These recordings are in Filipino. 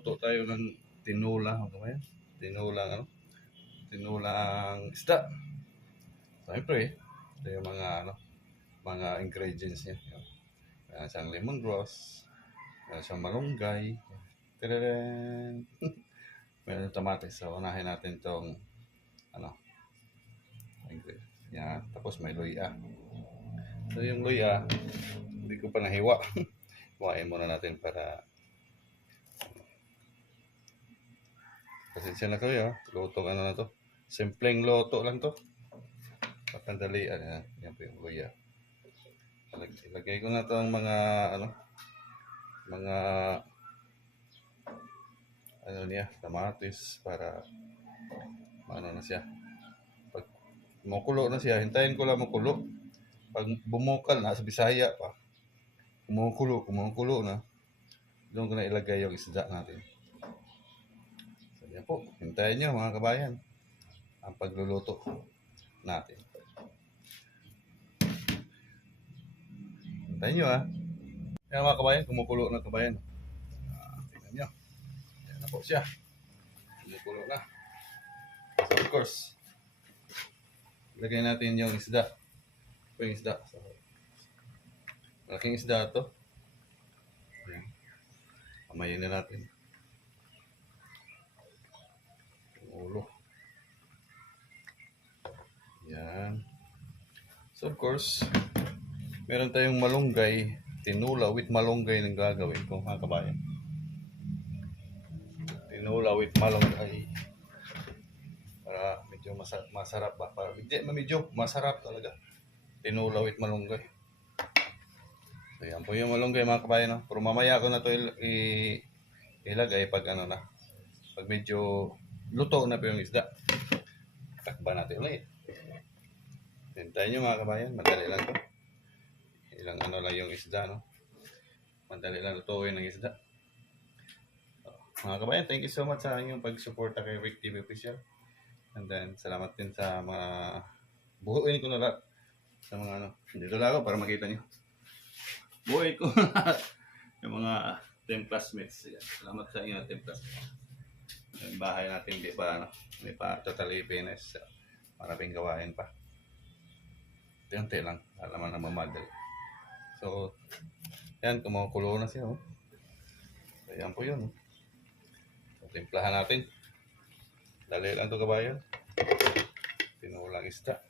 Magluluto tayo ng tinola. Ano ba yan? Tinolang ano? Tinolang isda. Siyempre, ito yung mga ingredients niya. Meron siyang lemongrass, meron siyang malunggay, tadadaan! Meron tomates. So, unahin natin itong ano, yan. Tapos may luya. So, yung luya, hindi ko pa nahiwa. Hiwain muna natin para pasensya na kayo. Luto ano na to. Simpleng luto lang to. Patandalian. Yan po yung luya. Ilagay ko na to ang mga niya, kamatis para na siya. Pag kumukulo na siya, hintayin ko lang makulo. Pag bumukal na sa Bisaya pa, kumukulo na, doon ko na ilagay yung isda natin. So yan po, hintayin nyo mga kabayan ang pagluluto natin. Hintayin nyo yan mga kabayan, kumukulo na kabayan. Tingnan nyo, yan na po siya, kumukulo na. So of course, ilagay natin yung isda. Ito yung isda. So, malaking isda ito. Ayan. Kamayin na natin. Yung ulo. Yan. So of course, meron tayong malunggay. Tinola with malunggay ng gagawin ko mga kabayan. Tinola with malunggay. Para medyo masarap ba? Para medyo masarap talaga. Tinola with malunggay. So yan po yung malunggay mga kabayan. No? Pero mamaya ko na ito ilagay pag pag medyo luto na po yung isda. Takba natin ulit. Hintayin nyo mga kabayan. Madali lang to. Ilang lang yung isda. No? Madali lang lutuin ng isda. So, mga kabayan, thank you so much sa inyong pag-suporta kay Rick TV Official. And then, salamat din sa mga buhuin ko na lahat. Sa mga dito lang ako para makita nyo. Buhay ko yung mga team classmates. Salamat sa inyo team classmates. Yung bahay natin hindi pa totally finished. Maraming gawain pa. Unti lang. Alaman na mamadali. So, yan. Kumukulo na siya. Oh. So, yan po yun. So, timplahan natin. Dali lang ito kabayan. Tinulang isda.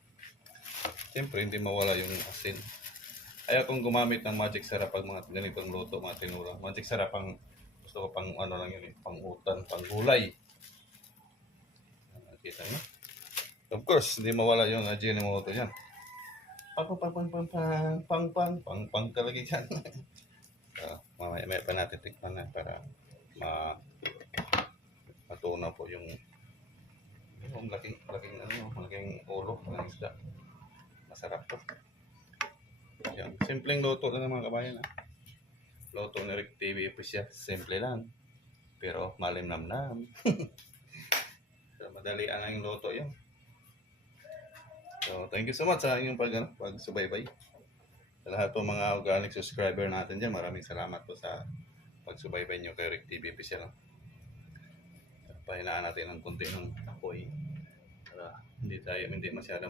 Siyempre, hindi mawala yung asin. Kaya kung gumamit ng magic sarap pag mga ganitong luto, mga tinula. Magic sarap ang gusto ko pang lang yun, pang utan, pang gulay. Nakita nyo? Of course, hindi mawala yung Ajinomoto dyan. Pang talaga dyan. Mamaya pa natin tikman na para matunaw po yung malaking ulo ng isda. Masarap to. Yan. Simpleng luto lang ng mga kabayan. Luto ni Rick TV Official. Simple lang. Pero malimnam-nam. So, madali ang luto yun. So, thank you so much sa inyong pagsubaybay. Sa lahat po mga organic subscriber natin dyan, maraming salamat po sa pagsubaybay nyo kay Rick TV Official. Pahinaan natin ng konti ng apoy para hindi masyado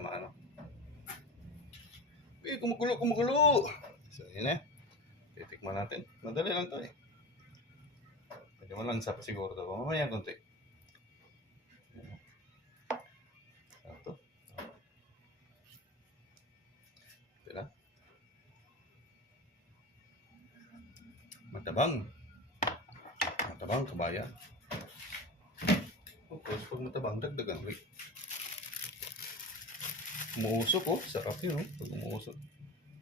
kumukulo. So, yun titikman natin. Madali lang to Pwede mo lang sa siguro to. Mamaya konti. Ito. Ito lang. Matabang kabayan. Of course, pag matabang, dagdagan rin. Umuusok sarap yun pag umuusok.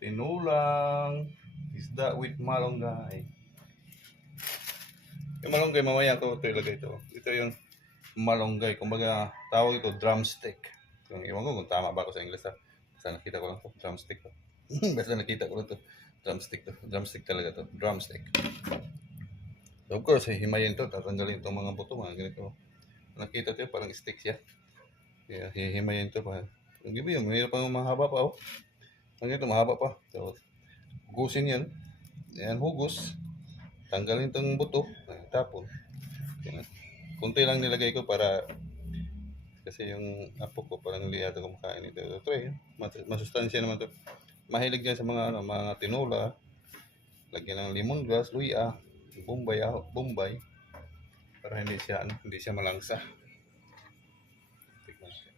Tinulang isda with malunggay. Yung malunggay mamaya ito ilagay ito. Ito yung malunggay, kumbaga tawag ito drumstick. Iwan ko kung tama ba ako sa English basta nakita ko lang ito, drumstick to. Basta nakita ko lang ito, drumstick talaga to, drumstick. So of course, hihimayin to, tatanggalin itong mga buto, mga ganito. Nakita ito parang stick siya. Kaya hihimayin to pa. Ang gibi yun, mayroon pang mahaba pa Ito mahaba pa. So, hugusin yan. Yan, hugos. Tanggalin itong buto. Tapon. Yan. Kunti lang nilagay ko para kasi yung apo ko parang hindi yata kumakain ito. Ito eh, masustansya naman to. Mahilig yan sa mga ano, mga tinola. Lagyan ng lemongrass, luya, bombay, bombay para hindi siya ano, hindi siya malangsa. Tikman natin.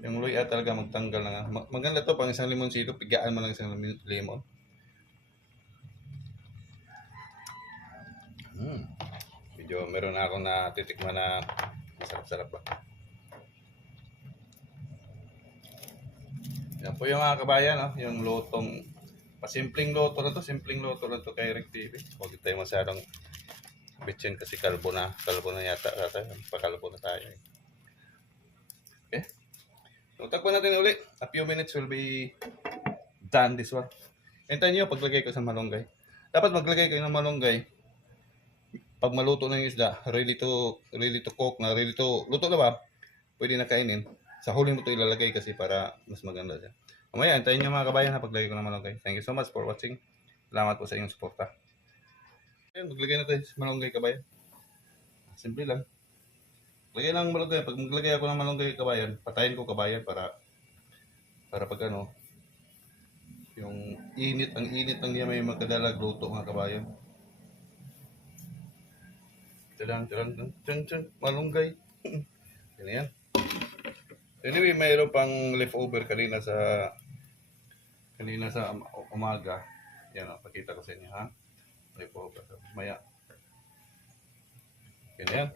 Yung luya talaga magtanggal na. Maganda to pang isang limonsito, pigaan mo lang isang lemon. Medyo meron na akong natitikman na masarap-sarap ba. Yan po yung mga kabayan, no? Yung lutong, pasimpleng luto na to, simpleng luto na to kay Rick TV. Huwag tayo masyadong bitchin kasi kalbo na yata, pakalbo na tayo. Okay? So, takpan natin ulit. A few minutes will be done this one. Hintayin nyo paglagay ko sa malunggay. Dapat maglagay kayo ng malunggay pag maluto na yung isda, ready to cook na, luto na ba? Pwede na kainin. Sa huli mo ito ilalagay kasi para mas maganda siya. Mamaya, antayin nyo mga kabayan na paglagay ko ng malunggay. Thank you so much for watching. Salamat po sa inyong suporta. Ayan, maglagay na tayo sa malunggay kabayan. Simple lang. Lagay lang ng malunggay. Pag maglagay ako ng malunggay kabayan, patayin ko kabayan para pag ano, yung ang init lang niya may magkadalag luto mga kabayan. Malunggay. Yan yan. Anyway, mayroon pang leftover kanina sa umaga. Yan o, pakita ko sa inyo ha. Leftover. Maya. Yan.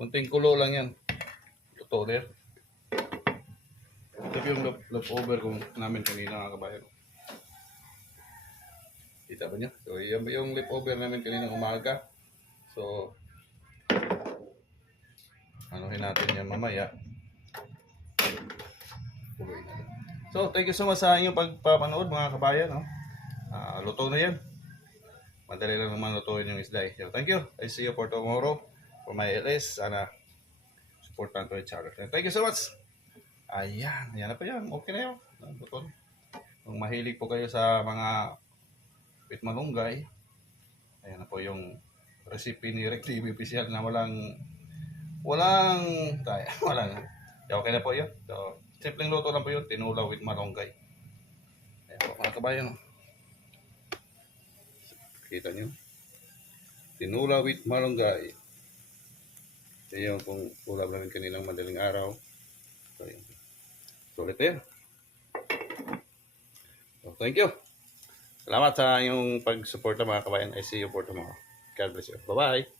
Kunting kulo lang yan. Luto there. Ito yung leftover kung namin kanina mga kabayan. Kita ba niya? So, yan yung leftover namin kanina umaga. So, anuhin natin yan mamaya. So, thank you so much sa inyong pagpapanood mga kabayan. No? Luto na yan. Madali lang naman lutuin yung isda. So, thank you. I see you for tomorrow. For my LS, sana supportan to each other. Thank you so much. Ayan na po yan. Okay na yun. Luto. Kung mahilig po kayo sa mga pit malunggay, ayan na po yung recipe ni Rick TV Official na walang kaya, walang. Okay na po yun. So, simpleng luto lang po yun, tinula with malunggay. Ayan po mga kabayan. Kita nyo? Tinula with malunggay. Ayan yung kung ulam namin kaninang madaling araw. So, ayan. So, ulit yan. So, thank you. Salamat sa inyong pag-support mga kabayan. I see you for tomorrow. God bless you. Bye-bye.